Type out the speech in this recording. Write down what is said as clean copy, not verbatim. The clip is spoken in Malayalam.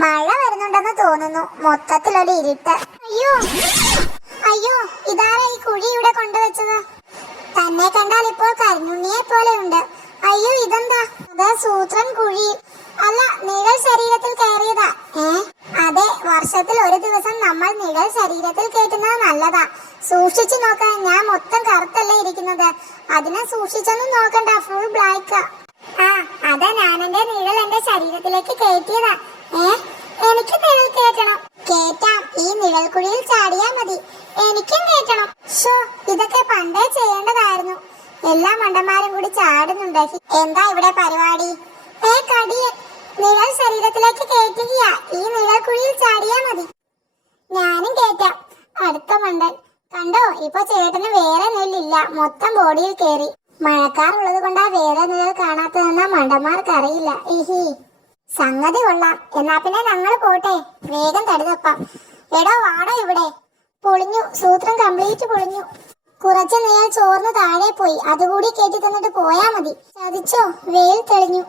മഴ വരുന്നുണ്ടെന്ന് തോന്നുന്നു. മൊത്തത്തിലൊരു ഇരുട്ട്. അയ്യോ അയ്യോ, ഇതാരാ ഈ കുഴി ഇവിടെ കൊണ്ടുവച്ചത്? തന്നെ കണ്ടാൽ ഇപ്പോൾ കരിഞ്ഞുണ്ണിയെ പോലെ ഉണ്ട്. അയ്യോ, ഇതെന്താ? അതാ സൂത്രൻ കുഴി. അല്ല, നിഴൽ ശരീരത്തിൽ കയറിയതാ. അതെ, വർഷത്തിൽ ഒരു ദിവസം നമ്മൾ നിഴൽ ശരീരത്തിൽ കയറ്റുന്നത് നല്ലതാ. സൂക്ഷിച്ചു നോക്കാൻ. ഞാൻ മൊത്തം കറുത്തല്ലേ ഇരിക്കുന്നത്. അതിനെ സൂക്ഷിച്ചൊന്നും നോക്കണ്ട, ഫുൾ ബ്ലാക്കാ. അതാ ഞാൻ എന്റെ നിഴൽ എന്റെ ശരീരത്തിലേക്ക് കയറ്റിയതാ. എനിക്ക് നിഴൽ കയറ്റണം. കേറ്റാം, ഈ നിഴൽ കുഴിയിൽ ചാടിയാ മതി. എനിക്കും കയറ്റണം. ഷോ, ഇതൊക്കെ പണ്ടേ ചെയ്യേണ്ടതായിരുന്നു. എല്ലാ മണ്ടന്മാരും കൂടി ചാടുന്നുണ്ട്. എന്താ ഇവിടെ പരിപാടി? കടിയൻ നിഴൽ ശരീരത്തിലേക്ക് കയറ്റുകയാ. ഈ നിഴൽ കുഴിയിൽ ചാടിയാ മതി. ഞാനും കയറ്റാം. അടുത്ത മണ്ടൻ കണ്ടോ? ഇപ്പൊ ചേട്ടന് വേറെ നെല്ലില്ല, മൊത്തം ബോഡിയിൽ കയറി. മഴക്കാറുള്ളത് കൊണ്ടാ വേറെ നിഴൽ കാണാത്തതെന്നാ മണ്ടന്മാർക്ക് അറിയില്ല. സംഗതി കൊള്ളാം. എന്നാ പിന്നെ ഞങ്ങൾ പോട്ടെ, വേഗം തടിതപ്പാം. എടോ വാടോ ഇവിടെ. പൊളിഞ്ഞു, സൂത്രം കംപ്ലീറ്റ് പൊളിഞ്ഞു. കുറച്ച് നേരം ചോർന്ന് താഴെ പോയി. അതുകൂടി കയറ്റി തന്നിട്ട് പോയാ മതി. ചതിച്ചോ? വെയിൽ തെളിഞ്ഞു.